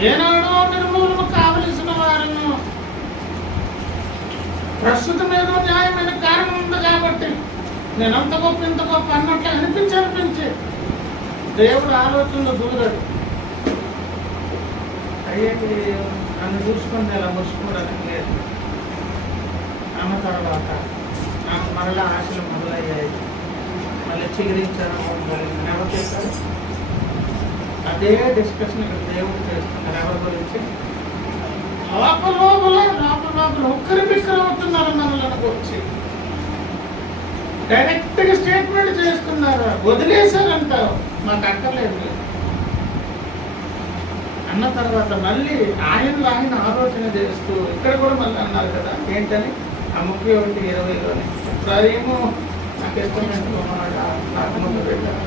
ఏనాడో నిర్మూలన కావలసిన వారిని ప్రస్తుతం ఏదో న్యాయమైన కారణం ఉంది కాబట్టి నేను అంత గొప్ప ఇంత గొప్ప అన్నట్లు అనిపించి దేవుడు ఆలోచనలో దూరాడు. అయ్యేది నన్ను చూసుకుంటే అలా ముసుకోవడానికి లేదు. అన్న తర్వాత నాకు మరలా ఆశలు మొదలయ్యాయి. మళ్ళీ చిగురించాను ఎవరు చేస్తారు? అదే డిస్కషన్ ఇక్కడ దేవుడు చేస్తున్నారు. ఎవరి గురించి? లోపల ఒక్కరి బిక్కరు అవుతున్నారు. మనల్ని వచ్చి డైరెక్ట్గా స్టేట్మెంట్ చేస్తున్నారు. వదిలేశారంటారు, మాకు అక్కర్లేదు అన్న తర్వాత మళ్ళీ ఆయన ఆలోచన చేస్తూ ఇక్కడ కూడా మళ్ళీ అన్నారు కదా, ఏంటని ఆ 31:20లోని ఇబ్రాహీము నాకు ఇష్టమైన నాకు ముందు పెట్టారు.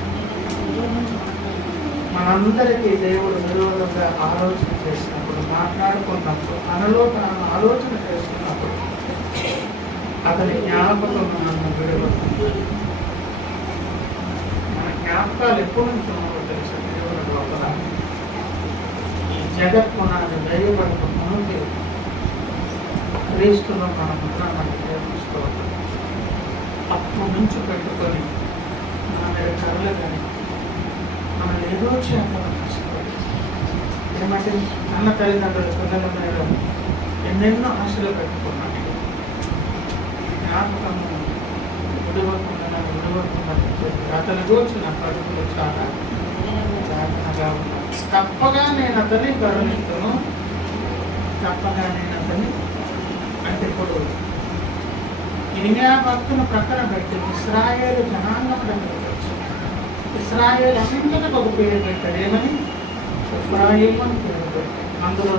మనందరికీ దేవుడు విరోధంగా ఆలోచన చేసినప్పుడు, మాట్లాడుకున్నప్పుడు, మనలో తాను ఆలోచన చేస్తున్నప్పుడు అతని జ్ఞాపకం మనం విడగొడుతుంది. మన జ్ఞాపకాలు ఎప్పటి నుంచి ఉన్నారో తెలుసు. దేవుడు లోపల ఈ జగత్పునాది దైవపడక ముందు క్రీస్తులో మనం ఉన్నామని తెలుసుకోవాలి. అప్పుడు నుంచి పెట్టుకొని మన మీద కర్రలు కానీ మనం ఏదో చేయాలని కష్టపడి ఏమంటే అన్న తల్లిదండ్రుల పిల్లల మీద ఎన్నెన్నో ఆశలు పెట్టుకున్నాను. జ్ఞాపకము విడవకుండాని చెప్పి అతని గురించి నా కడుపులో చాలా జాగ్రత్తగా ఉన్నాను. తప్పగా నేను అతన్ని గౌరవిస్తాను, తప్పగా నేను అతన్ని అంటే ఇప్పుడు ఇనియా భక్తును ప్రక్కన పెట్టి ఇశ్రాయేలు జనాంగం దగ్గర వచ్చి ఇశ్రాయేల్ అంతటా ఒక పేరు పెట్టాడు. ఏమని? ఇశ్రాయేలు అని పేరు పెట్టాడు. అందులో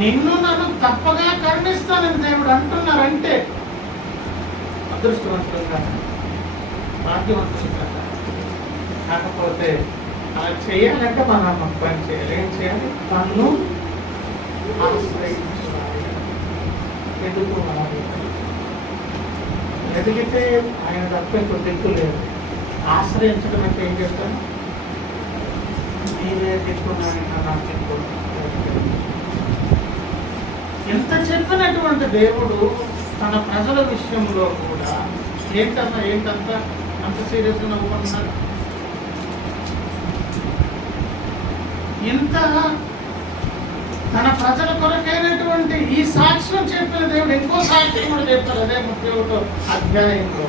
నిన్ను నన్ను తప్పగా కరుణిస్తానని దేవుడు అంటున్నారంటే అదృష్టవంతులుగా, భాగ్యవంతులుగా. కాకపోతే అలా చేయాలంటే మనం పని చేయాలి. ఏం చేయాలి? తను ఆశ్రయించాలి, ఎదుగుకోవాలి. ఎదిగితే ఆయన తప్ప ఇంకో దిక్కు లేదు. ఆశ్రయించడం అంటే ఏం చేస్తాను? మీరే దిక్కున్నాయన నా దిక్కు. ఎంత చెప్పినటువంటి దేవుడు తన ప్రజల విషయంలో కూడా ఏంటంత అంత సీరియస్గా నవ్వుకుంటున్నారు. ఇంత తన ప్రజల కొరకైనటువంటి ఈ సాక్ష్యం చెప్పిన దేవుడు ఇంకో సాక్ష్యం కూడా చెప్తారు. అదే 31వ అధ్యాయంలో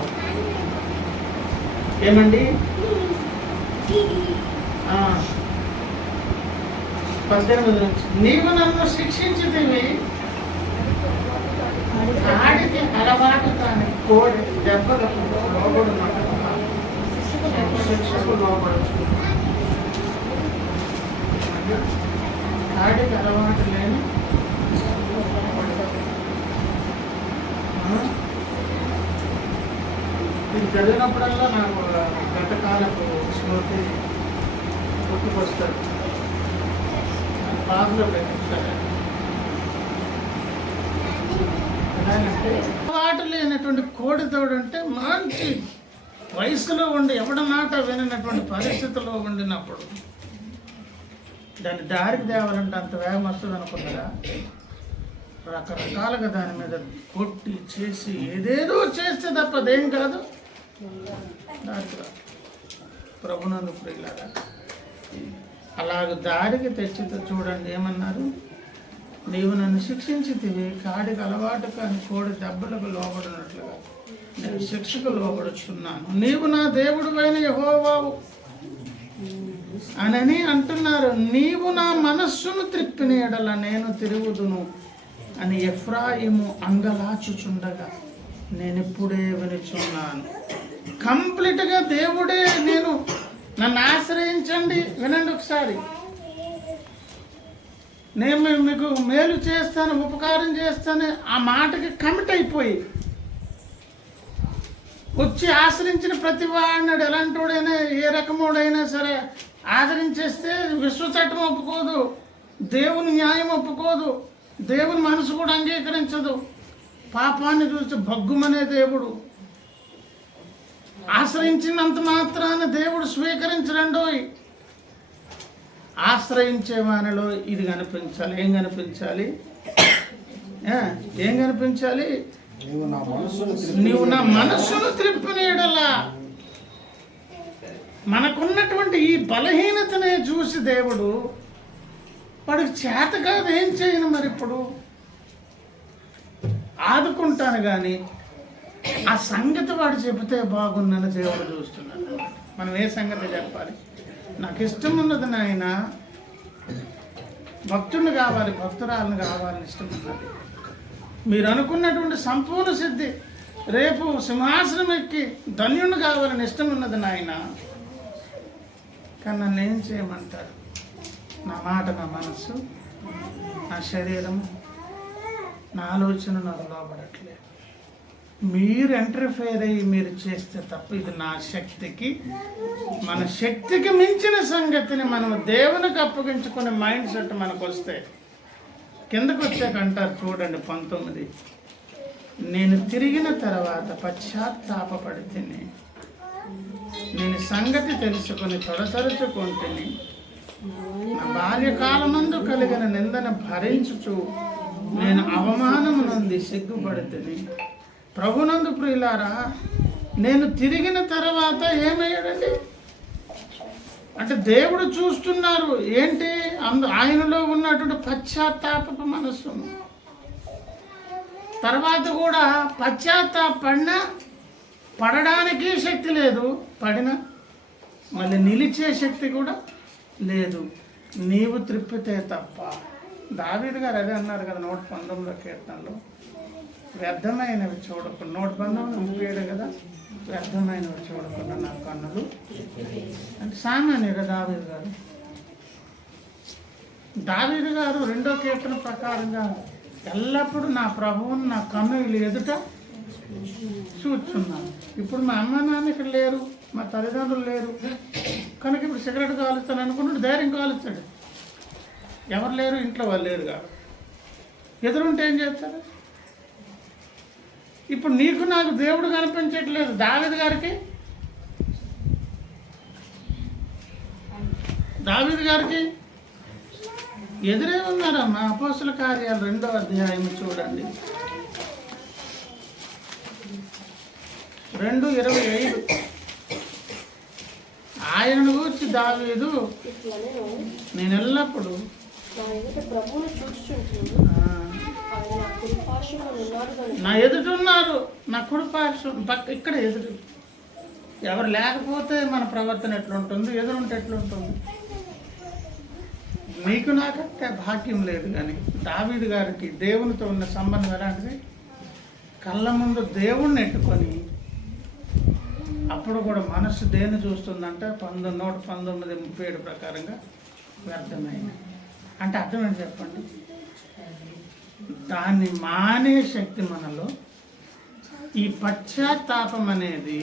ఏమండి? 18 నుంచి నీవు నన్ను శిక్షించితివి, ఆడికి అలవాటు కానీ కోడి దెబ్బలకు లోబడు శిక్షకు లోబడచ్చు. ఆడికి అలవాటు లేని ఇది చదివినప్పుడల్లా నాకు గతకాలపు స్మృతి గుర్తుకొస్తారు. బాధలో పెట్టిస్తారు. ఎలాగంటే అలవాటు లేనటువంటి కోడితోడు అంటే మంచి వయసులో ఉండి ఎవడ మాట వినటువంటి పరిస్థితుల్లో ఉండినప్పుడు దాన్ని దారికి తేవాలంటే అంత వేగం వస్తుంది అనుకున్నారా? రకరకాలుగా దాని మీద కొట్టి చేసి ఏదేదో చేస్తే తప్ప అదేం కాదు. దారికి ప్రభునందు ప్రియులారా, అలాగ దారికి తెచ్చితే చూడండి ఏమన్నారు, నీవు నన్ను శిక్షించితివి, కాడికి అలవాటు కాని కోడి దెబ్బలకు లోబడినట్లుగా నేను శిక్షకు లోబడుచున్నాను. నీవు నా దేవుడివైన యెహోవావు అని అంటున్నారు. నీవు నా మనస్సును త్రిప్పిన ఎడల నేను తిరుగుదును అని ఎఫ్రాయిము అంగలాచుచుండగా నేను ఇప్పుడే వినుచున్నాను. కంప్లీట్గా దేవుడే నేను నన్ను ఆశ్రయించండి. వినండి ఒకసారి, నేను మీకు మేలు చేస్తాను, ఉపకారం చేస్తాను ఆ మాటకి కమిట్ అయిపోయి వచ్చి ఆశ్రయించిన ప్రతి వాడినాడు ఎలాంటి వాడైనా ఏ రకముడైనా సరే ఆదరించేస్తే విశ్వచట్టం ఒప్పుకోదు, దేవుని న్యాయం ఒప్పుకోదు, దేవుని మనసు కూడా అంగీకరించదు. పాపాన్ని చూసి భగ్గుమనే దేవుడు. ఆశ్రయించినంత మాత్రాన దేవుడు స్వీకరించడండోయ్. ఆశ్రయించే వానిలో ఇది కనిపించాలి. ఏం కనిపించాలి? ఏం కనిపించాలి? నీవు నా మనస్సును త్రిప్పిన ఎడల. మనకున్నటువంటి ఈ బలహీనతనే చూసి దేవుడు వాడికి చేత కాదు, ఏం చేయను మరి ఇప్పుడు ఆదుకుంటాను కానీ ఆ సంగతి వాడు చెబితే బాగుందని దేవుడు చూస్తున్నాడు. మనం ఏ సంగతి చెప్పాలి? నాకు ఇష్టం ఉన్నది నాయన, భక్తుడిని కావాలి, భక్తురాలను కావాలని ఇష్టం ఉన్నది. మీరు అనుకున్నటువంటి సంపూర్ణ సిద్ధి, రేపు సింహాసనం ఎక్కి ధన్యుని కావాలని ఇష్టం ఉన్నది నాయన. కానీ నన్ను ఏం చేయమంటారు? నా మాట, నా మనస్సు, నా శరీరం, నా ఆలోచన నాకు లోపడట్లేదు. మీరు ఎంటర్ఫేర్ అయ్యి మీరు చేస్తే తప్ప ఇది నా శక్తికి, మన శక్తికి మించిన సంగతిని మనం దేవునికి అప్పగించుకునే మైండ్ సెట్ మనకు వస్తే కిందకు వచ్చాక అంటారు చూడండి 19, నేను తిరిగిన తర్వాత పశ్చాత్తాపపడి తిని నేను సంగతి తెలుసుకొని తొడతరుచుకుంటుని నా బాల్యకాలమందు కలిగిన నిందన భరించుచు నేను అవమానము నుండి సిగ్గుపడుతుంది. ప్రభునందు ప్రియులారా, నేను తిరిగిన తర్వాత ఏమయ్యాడండి అంటే దేవుడు చూస్తున్నారు. ఏంటి? ఆయనలో ఉన్నటువంటి పశ్చాత్తాప మనస్సు. తర్వాత కూడా పశ్చాత్తాపడినా పడడానికి శక్తి లేదు, పడినా మళ్ళీ నిలిచే శక్తి కూడా లేదు. నీవు త్రిప్పితే తప్ప. దావీదు గారు అదే అన్నారు కదా 119 కీర్తనలో, వ్యర్థమైనవి చూడకుండా. 119:37 కదా, వ్యర్థమైనవి చూడకుండా నా కన్నులు. అంటే సామాన్యుగా దావీదు గారు 2వ కీర్తన ప్రకారంగా ఎల్లప్పుడూ నా ప్రభువుని నా కన్నులు ఎదుట చూస్తున్నాను. ఇప్పుడు మా అమ్మ నాన్న ఇక్కడ లేరు, మా తల్లిదండ్రులు లేరు కనుక ఇప్పుడు సిగరెట్ కాలుస్తాను అనుకుంటున్నాడు, ధైర్యం కాలుస్తాడు. ఎవరు లేరు, ఇంట్లో వాళ్ళు లేరు కాబట్టి ఎదురుంటే ఏం చేస్తారు? ఇప్పుడు నీకు నాకు దేవుడు కనిపించట్లేదు. దావీదు గారికి ఎదురే ఉన్నారమ్మా. అపోస్తుల కార్యాలు 2వ అధ్యాయం చూడండి, 2:25. ఆయనను గురించి దావీదు, నేను ఎల్లప్పుడూ నా ఎదుట ఉన్నారు, నా కుడి పార్శ్వం పక్క ఇక్కడ ఎదురు. ఎవరు లేకపోతే మన ప్రవర్తన ఎట్లుంటుంది, ఎదురుంటే ఎట్లుంటుంది? నీకు నాకంటే భాగ్యం లేదు. కానీ దావీదు గారికి దేవునితో ఉన్న సంబంధం ఎలాంటిది? కళ్ళ ముందు దేవుణ్ణి ఎట్టుకొని అప్పుడు కూడా మనస్సు దేన్ని చూస్తుందంటే 119:37 ప్రకారంగా వ్యర్థమైంది. అంటే అర్థం ఏంటి చెప్పండి? దాన్ని మానే శక్తి మనలో, ఈ పశ్చాత్తాపం అనేది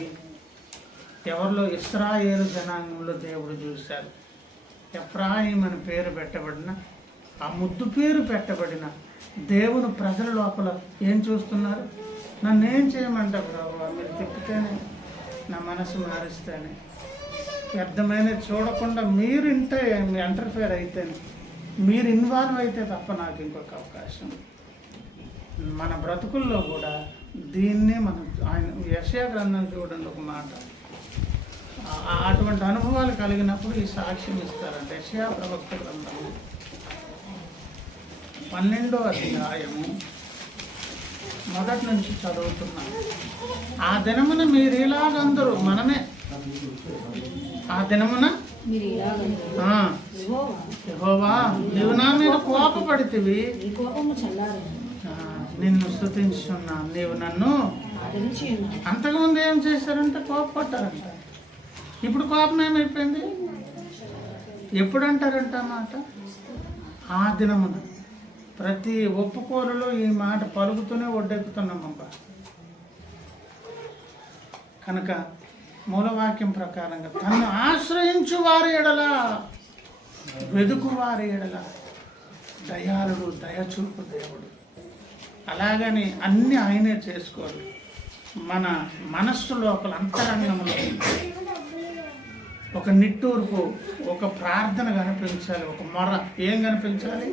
ఎవరిలో? ఇశ్రాయేలు జనాంగంలో దేవుడు చూశారు. ఎఫ్రాయిం అని పేరు పెట్టబడిన, ఆ ముద్దు పేరు పెట్టబడిన దేవుని ప్రజల లోపల ఏం చూస్తున్నారు? నన్ను ఏం చేయమంటారు ప్రభు? మీరు తిప్పితేనే, నా మనసు మారిస్తేనే, వ్యర్థమైన చూడకుండా మీరు మీ ఇంటర్ఫేర్ అయితేనే, మీరు ఇన్వాల్వ్ అయితే తప్ప నాకు ఇంకొక అవకాశం. మన బ్రతుకుల్లో కూడా దీన్నే మనం ఆయన యెషయా గ్రంథం చూడండి, ఒక మాట. అటువంటి అనుభవాలు కలిగినప్పుడు ఈ సాక్ష్యం ఇస్తారంట. యెషయా ప్రవక్త గ్రంథము 12వ అధ్యాయము మొదటి నుంచి చదువుతున్నాం. ఆ దినమున మీరు ఇలాగందరూ, మనమే ఆ దినమున యెహోవా నీవు నా మీద కోపపడితివి, నిన్ను స్తుతించున్నా, నీవు నన్ను. అంతకుముందు ఏం చేశారంటే కోపపడ్డారంట. ఇప్పుడు కోపం ఏమైపోయింది? ఎప్పుడు అంటారంట మాట? ఆ దినమున. ప్రతి ఒప్పుకోలులో ఈ మాట పలుకుతూనే ఒడ్డెక్కుతున్నామబ్బా. కనుక మూలవాక్యం ప్రకారంగా తను ఆశ్రయించు వారి ఎడల, వెదుకు వారి ఎడల దయాళుడు, దయచూపు దేవుడు. అలాగని అన్నీ ఆయనే చేసుకోరు. మన మనస్సు లోపల అంతరంగంలో ఒక నిట్టూర్పు, ఒక ప్రార్థన కనిపించాలి, ఒక మొర. ఏం కనిపించాలి?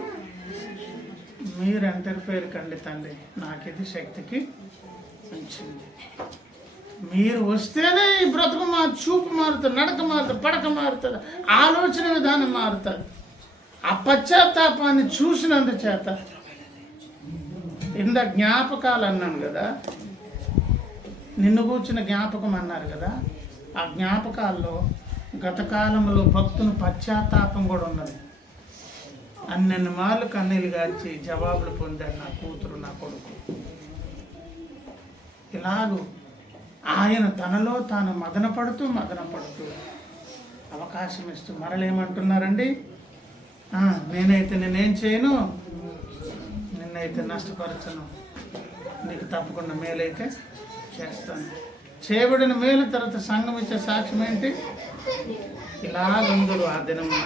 మీరు ఇంటర్ఫేర్ కండి తండ్రి, నాకిది శక్తికి వచ్చింది. మీరు వస్తేనే ఈ బ్రతుకు చూపు మారుతుంది, నడక మారుతుంది, పడక మారుతుంది, ఆలోచన విధానం మారుతుంది. ఆ పశ్చాత్తాపాన్ని చూసినందుచేత. ఇంత జ్ఞాపకాలు అన్నాను కదా, నిన్ను కూర్చున్న జ్ఞాపకం అన్నారు కదా. ఆ జ్ఞాపకాల్లో గత కాలంలో భక్తుని పశ్చాత్తాపం కూడా ఉన్నది. అన్నెన్ని మార్లు కన్నీళ్ళు గార్చి జవాబులు పొందాడు నా కూతురు, నా కొడుకు. ఇలాగూ ఆయన తనలో తాను మదనపడుతూ అవకాశం ఇస్తూ మరలేమంటున్నారండి, నేనైతే నేనేం చేయను, నిన్నైతే నష్టపరచను, నీకు తప్పకుండా మేలైతే చేస్తాను. చేయబడిన మేలు తర్వాత సంఘం ఇచ్చే సాక్ష్యం ఏంటి? ఇలాగందరూ ఆ దినము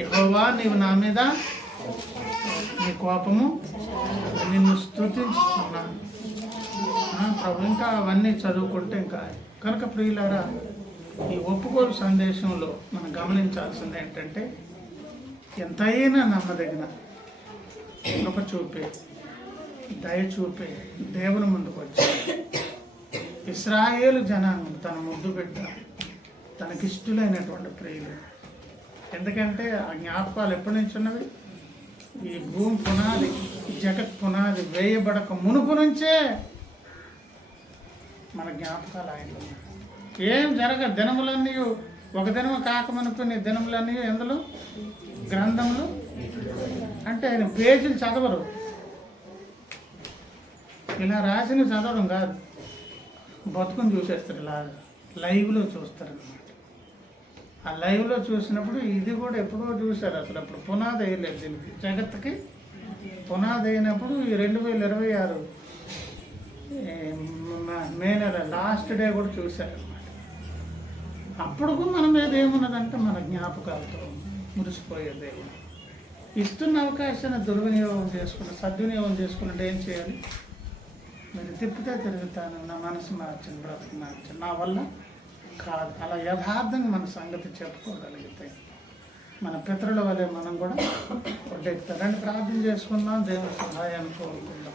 యెహోవా నీవు నా మీద నీ కోపము, నిన్ను స్తుతించుతున్నాను ప్రభు. ఇంకా అవన్నీ చదువుకుంటే ఇంకా. కనుక ప్రియులారా, ఈ ఒప్పుకోలు సందేశంలో మనం గమనించాల్సింది ఏంటంటే, ఎంతైనా నమ్మదగిన కృప చూపే, దయ చూపే దేవుని ముందుకు వచ్చి ఇశ్రాయేలు జనాంగం తన ముద్దు బిడ్డ, తనకిష్టులైనటువంటి ప్రియులు. ఎందుకంటే ఆ జ్ఞాపకాలు ఎప్పటి నుంచి ఉన్నవి? ఈ భూమి పునాది, జగత్ పునాది వేయబడక మునుపు నుంచే మన జ్ఞాపకాలు ఆయన. ఏం దినములన్నీ ఒక దినము కాకమనుకునే దినములన్నీ ఎందులో? గ్రంథంలో. అంటే ఆయన పేజీలు చదవరు, ఇలా రాసిన చదవడం కాదు, బతుకుని చూసేస్తారు. ఇలా లైవ్లో చూస్తారు అన్నమాట. ఆ లైవ్లో చూసినప్పుడు ఇది కూడా ఎప్పుడో చూశారు. అప్పుడు పునాది వేయలేదు దీనికి, జగత్తుకి పునాది అయినప్పుడు ఈ 2026 మే నెల లాస్ట్ డే కూడా చూశారనమాట. అప్పుడు మన మీద ఏమున్నదంటే మన జ్ఞాపకాలతో మురిసిపోయే దేవుడు. ఇస్తున్న అవకాశాన్ని దుర్వినియోగం సద్వినియోగం చేసుకున్నట్టు ఏం చేయాలి? మీరు తిప్పితే తిరుగుతాను, నా మనసు మార్చండి, బ్రతుకు మార్చండి, నా వల్ల కాదు. అలా యథార్థంగా మన సంగతి చెప్పుకోగలిగితే మన పితరుల వల్లే మనం కూడా ఒడ్డెక్కుతారు. ప్రార్థన చేసుకుందాం, దేవుని సహాయాన్ని కోరుకుందాం.